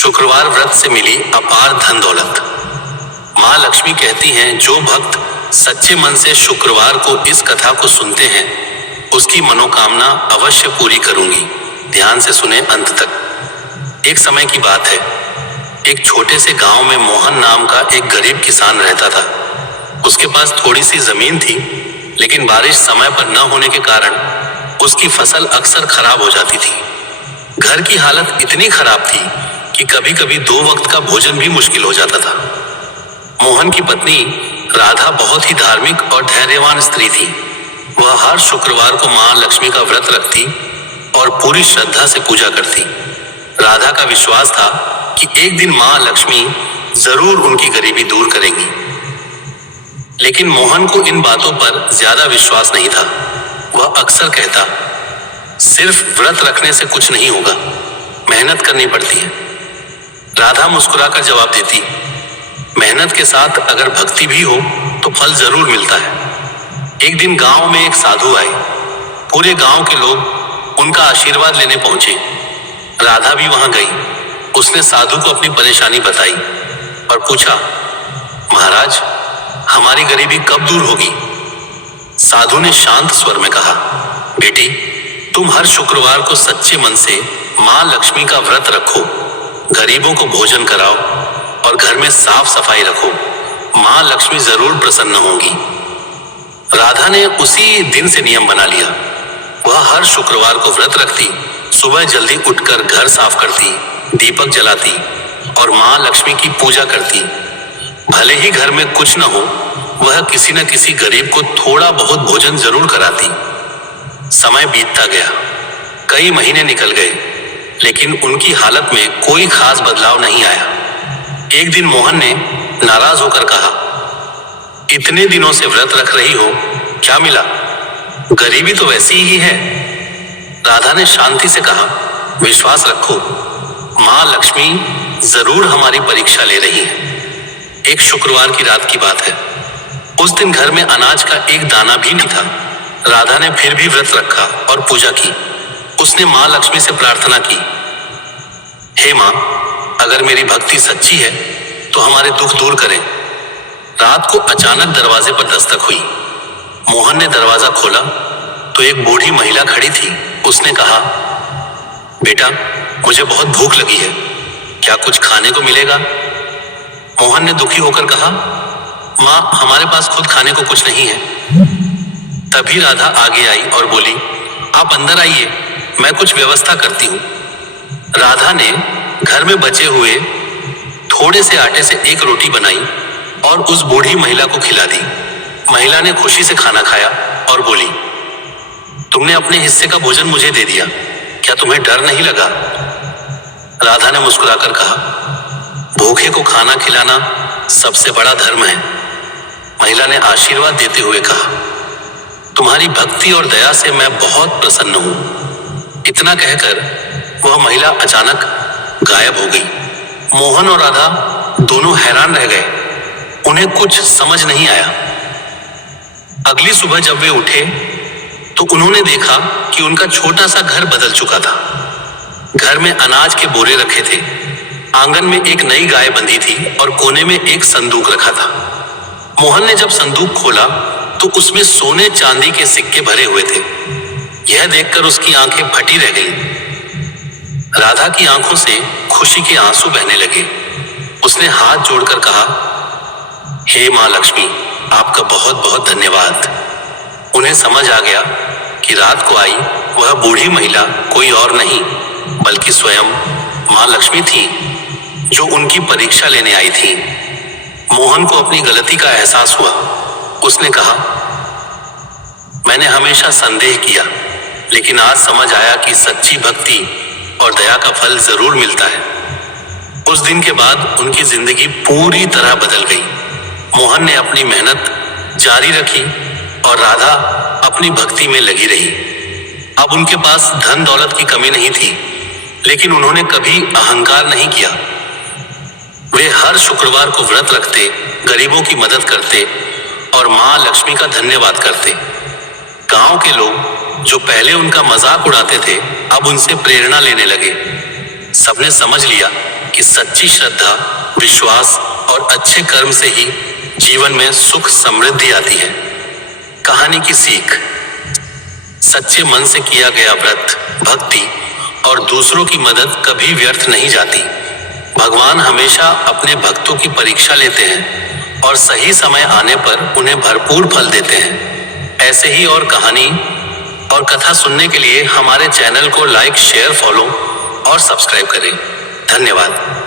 शुक्रवार व्रत से मिली अपार धन दौलत। माँ लक्ष्मी कहती हैं, जो भक्त सच्चे मन से शुक्रवार को इस कथा को सुनते हैं उसकी मनोकामना अवश्य पूरी करूंगी। ध्यान से सुने अंत तक। एक समय की बात है, एक छोटे से गांव में मोहन नाम का एक गरीब किसान रहता था। उसके पास थोड़ी सी जमीन थी, लेकिन बारिश समय पर न होने के कारण उसकी फसल अक्सर खराब हो जाती थी। घर की हालत इतनी खराब थी कि कभी कभी 2 वक्त का भोजन भी मुश्किल हो जाता था। मोहन की पत्नी राधा बहुत ही धार्मिक और धैर्यवान स्त्री थी। वह हर शुक्रवार को मां लक्ष्मी का व्रत रखती और पूरी श्रद्धा से पूजा करती। राधा का विश्वास था कि एक दिन मां लक्ष्मी जरूर उनकी गरीबी दूर करेंगी। लेकिन मोहन को इन बातों पर ज्यादा विश्वास नहीं था। वह अक्सर कहता, सिर्फ व्रत रखने से कुछ नहीं होगा, मेहनत करनी पड़ती है। राधा मुस्कुराकर जवाब देती, मेहनत के साथ अगर भक्ति भी हो तो फल जरूर मिलता है। एक दिन गांव में एक साधु आए। पूरे गांव के लोग उनका आशीर्वाद लेने पहुंचे। राधा भी वहां गई। उसने साधु को अपनी परेशानी बताई और पूछा, महाराज, हमारी गरीबी कब दूर होगी? साधु ने शांत स्वर में कहा, बेटी, तुम हर शुक्रवार को सच्चे मन से मां लक्ष्मी का व्रत रखो, गरीबों को भोजन कराओ और घर में साफ सफाई रखो। मां लक्ष्मी जरूर प्रसन्न होंगी। राधा ने उसी दिन से नियम बना लिया। वह हर शुक्रवार को व्रत रखती, सुबह जल्दी उठकर घर साफ करती, दीपक जलाती और मां लक्ष्मी की पूजा करती। भले ही घर में कुछ न हो, वह किसी न किसी गरीब को थोड़ा बहुत भोजन जरूर कराती। समय बीतता गया, कई महीने निकल गए, लेकिन उनकी हालत में कोई खास बदलाव नहीं आया। एक दिन मोहन ने नाराज होकर कहा, इतने दिनों से व्रत रख रही हो, क्या मिला? गरीबी तो वैसी ही है। राधा ने शांति से कहा, विश्वास रखो, मां लक्ष्मी जरूर हमारी परीक्षा ले रही है। एक शुक्रवार की रात की बात है। उस दिन घर में अनाज का एक दाना भी नहीं था। राधा ने फिर भी व्रत रखा और पूजा की। उसने मां लक्ष्मी से प्रार्थना की, हे मां, अगर मेरी भक्ति सच्ची है तो हमारे दुख दूर करें। रात को अचानक दरवाजे पर दस्तक हुई। मोहन ने दरवाजा खोला तो एक बूढ़ी महिला खड़ी थी। उसने कहा, बेटा, मुझे बहुत भूख लगी है, क्या कुछ खाने को मिलेगा? मोहन ने दुखी होकर कहा, मां, हमारे पास खुद खाने को कुछ नहीं है। तभी राधा आगे आई और बोली, आप अंदर आइए, मैं कुछ व्यवस्था करती हूँ। राधा ने घर में बचे हुए थोड़े से आटे से एक रोटी बनाई और उस बूढ़ी महिला को खिला दी। महिला ने खुशी से खाना खाया और बोली, तुमने अपने हिस्से का भोजन मुझे दे दिया, क्या तुम्हें डर नहीं लगा? राधा ने मुस्कुराकर कहा, भूखे को खाना खिलाना सबसे बड़ा धर्म है। महिला ने आशीर्वाद देते हुए कहा, तुम्हारी भक्ति और दया से मैं बहुत प्रसन्न हूं। इतना कहकर वह महिला अचानक गायब हो गई। मोहन और राधा दोनों हैरान रह गए। उन्हें कुछ समझ नहीं आया। अगली सुबह जब वे उठे तो उन्होंने देखा कि उनका छोटा सा घर बदल चुका था। घर में अनाज के बोरे रखे थे, आंगन में एक नई गाय बंधी थी और कोने में एक संदूक रखा था। मोहन ने जब संदूक खोला तो उसमें सोने चांदी के सिक्के भरे हुए थे। यह देखकर उसकी आंखें फटी रह गईं। राधा की आंखों से खुशी के आंसू बहने लगे। उसने हाथ जोड़कर कहा, हे मां लक्ष्मी, आपका बहुत बहुत धन्यवाद। उन्हें समझ आ गया कि रात को आई वह बूढ़ी महिला कोई और नहीं बल्कि स्वयं मां लक्ष्मी थी, जो उनकी परीक्षा लेने आई थी। मोहन को अपनी गलती का एहसास हुआ। उसने कहा, मैंने हमेशा संदेह किया, लेकिन आज समझ आया कि सच्ची भक्ति और दया का फल जरूर मिलता है। उस दिन के बाद उनकी जिंदगी पूरी तरह बदल गई। मोहन ने अपनी मेहनत जारी रखी और राधा अपनी भक्ति में लगी रही। अब उनके पास धन दौलत की कमी नहीं थी, लेकिन उन्होंने कभी अहंकार नहीं किया। वे हर शुक्रवार को व्रत रखते, गरीबों की मदद करते और मां लक्ष्मी का धन्यवाद करते। गांव के लोग जो पहले उनका मजाक उड़ाते थे, अब उनसे प्रेरणा लेने लगे। सबने समझ लिया कि कि सच्ची श्रद्धा, विश्वास और अच्छे कर्म से ही जीवन में सुख समृद्धि आती है। कहानी की सीख। सच्चे मन से किया गया व्रत, भक्ति और दूसरों की मदद कभी व्यर्थ नहीं जाती। भगवान हमेशा अपने भक्तों की परीक्षा लेते हैं और सही समय आने पर उन्हें भरपूर फल देते हैं। ऐसे ही और कहानी और कथा सुनने के लिए हमारे चैनल को लाइक, शेयर, फॉलो और सब्सक्राइब करें। धन्यवाद।